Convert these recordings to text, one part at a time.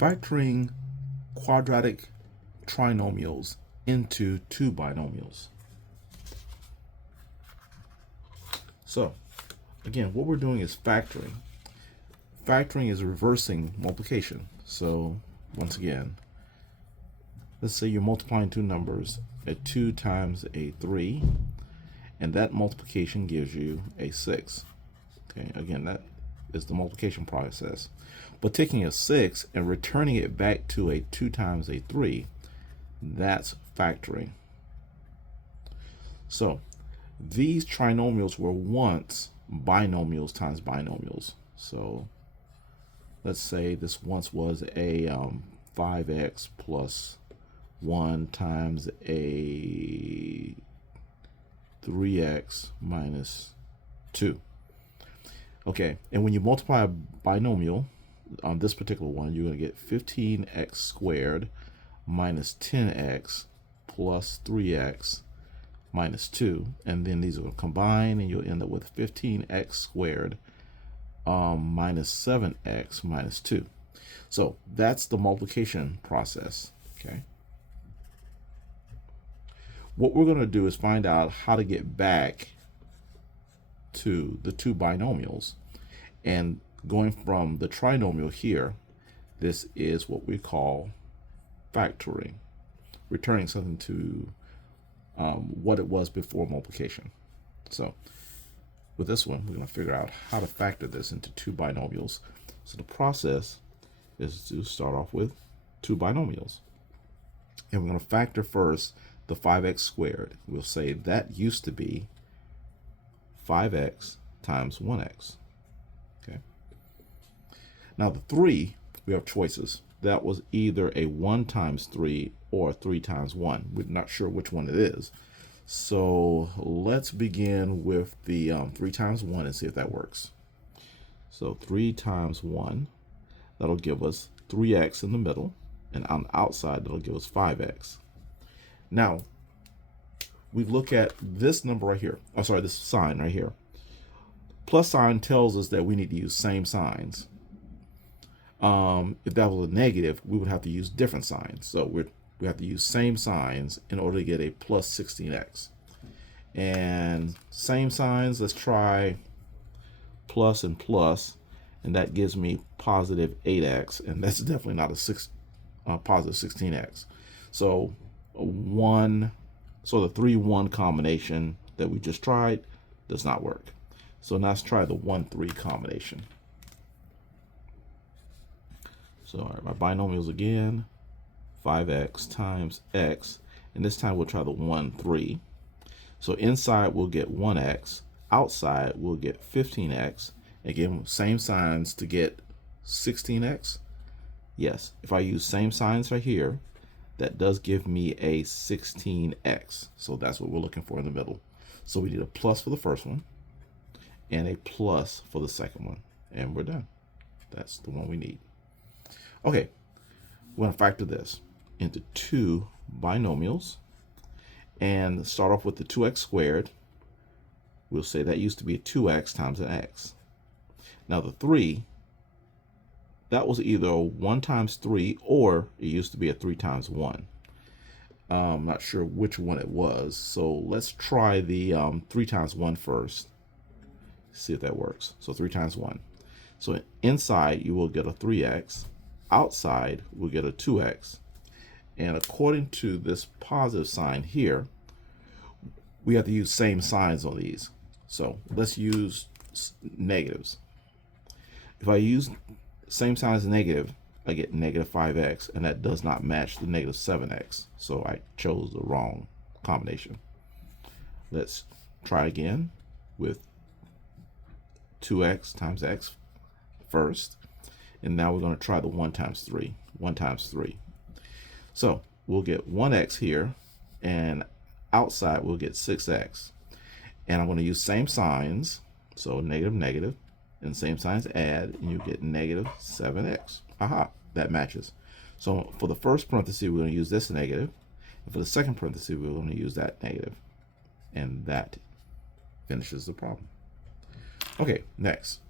Factoring quadratic trinomials into two binomials. So again, what we're doing is factoring. Factoring is reversing multiplication. So once again, let's say you're multiplying two numbers, a 2 times a 3, and that multiplication gives you a 6. Okay, again, that is the multiplication process. But taking a 6 and returning it back to a 2 times a 3, that's factoring. So these trinomials were once binomials times binomials. So let's say this once was a 5x plus 1 times a 3x minus 2. Okay, and when you multiply a binomial on this particular one, you're going to get 15x squared minus 10x plus 3x minus 2, and then these will combine and you'll end up with 15x squared minus 7x minus 2. So that's the multiplication process. Okay, what we're going to do is find out how to get back to the two binomials, and going from the trinomial here, this is what we call factoring, returning something to what it was before multiplication. So with this one, we're going to figure out how to factor this into two binomials. So the process is to start off with two binomials, and we're going to factor first the 5x squared. We'll say that used to be 5x times 1x. Okay. Now the 3, we have choices. That was either a 1 times 3 or 3 times 1. We're not sure which one it is. So let's begin with the 3 times 1 and see if that works. So 3 times 1, that'll give us 3x in the middle, and on the outside, that'll give us 5x. Now, we look at this number right here. Oh, sorry, this sign right here. Plus sign tells us that we need to use same signs. If that was a negative, we would have to use different signs. So we have to use same signs in order to get a plus 16x. And same signs, let's try plus and plus, and that gives me positive 8x, and that's definitely not a positive 16x. So the 3-1 combination that we just tried does not work. So now let's try the 1-3 combination. So all right, my binomials again, 5x times x, and this time we'll try the 1-3. So inside we'll get 1x, outside we'll get 15x. Again, same signs to get 16x. Yes, if I use same signs right here, that does give me a 16x. So that's what we're looking for in the middle. So we need a plus for the first one and a plus for the second one, and we're done. That's the one we need. Okay, we're going to factor this into two binomials and start off with the 2x squared. We'll say that used to be a 2x times an x. Now the 3, that was either a 1 times 3 or it used to be a 3 times 1. I'm not sure which one it was. So let's try the 3 times 1 first. See if that works. So 3 times 1. So inside you will get a 3x. Outside we'll get a 2x. And according to this positive sign here, we have to use same signs on these. So let's use negatives. If I use same sign as negative, I get negative 5x, and that does not match the negative 7x. So I chose the wrong combination. Let's try again with 2x times x first. And now we're going to try the 1 times 3. 1 times 3. So we'll get 1x here, and outside we'll get 6x. And I'm going to use same signs. So negative, negative. And same signs add, and you get negative 7x. Aha, that matches. So for the first parenthesis, we're going to use this negative. And for the second parenthesis, we're going to use that negative. And that finishes the problem. Okay, next.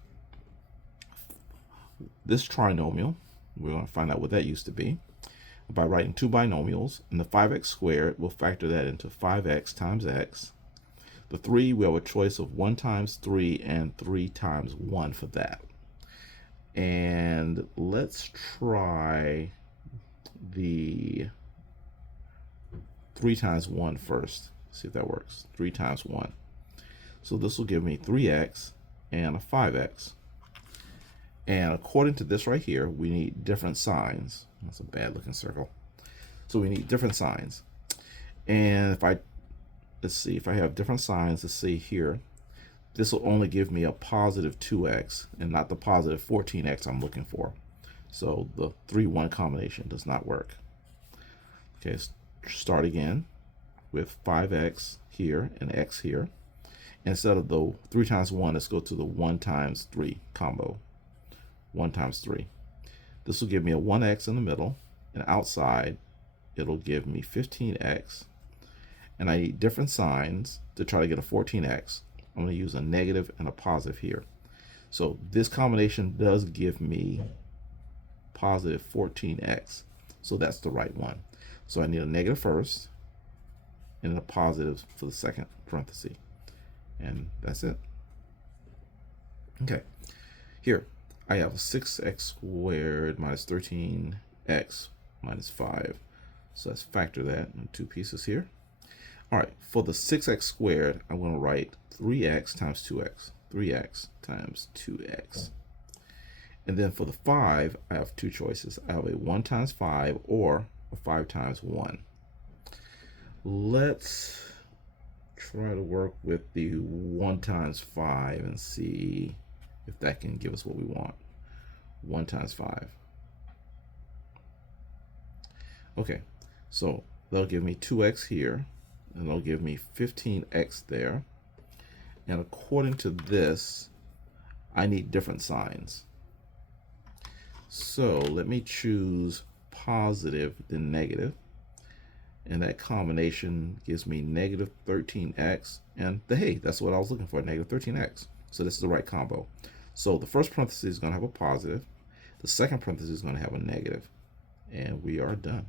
This trinomial, We're going to find out what that used to be by writing two binomials. And the 5x squared, we'll factor that into 5x times x. The 3, we have a choice of 1 times 3 and 3 times 1 for that. And let's try the 3 times 1 first. See if that works. 3 times 1. So this will give me 3x and a 5x. And according to this right here, we need different signs. That's a bad looking circle. So we need different signs. And let's see, if I have different signs, let's see here, this will only give me a positive 2x and not the positive 14x I'm looking for. So the 3-1 combination does not work. Okay, let's start again with 5x here and x here. Instead of the 3 times 1, let's go to the 1 times 3 combo. 1 times 3. This will give me a 1x in the middle, and outside it'll give me 15x. And I need different signs to try to get a 14x. I'm going to use a negative and a positive here. So this combination does give me positive 14x. So that's the right one. So I need a negative first and a positive for the second parenthesis. And that's it. Okay. Here, I have 6x squared minus 13x minus 5. So let's factor that in 2 pieces here. All right, for the 6x squared, I'm going to write 3x times 2x. 3x times 2x. And then for the 5, I have 2 choices. I have a 1 times 5 or a 5 times 1. Let's try to work with the 1 times 5 and see if that can give us what we want. 1 times 5. Okay, so that'll give me 2x here, and it'll give me 15x there. And according to this, I need different signs. So let me choose positive then negative. And that combination gives me negative 13x. And hey, that's what I was looking for, negative 13x. So this is the right combo. So the first parenthesis is going to have a positive. The second parenthesis is going to have a negative. And we are done.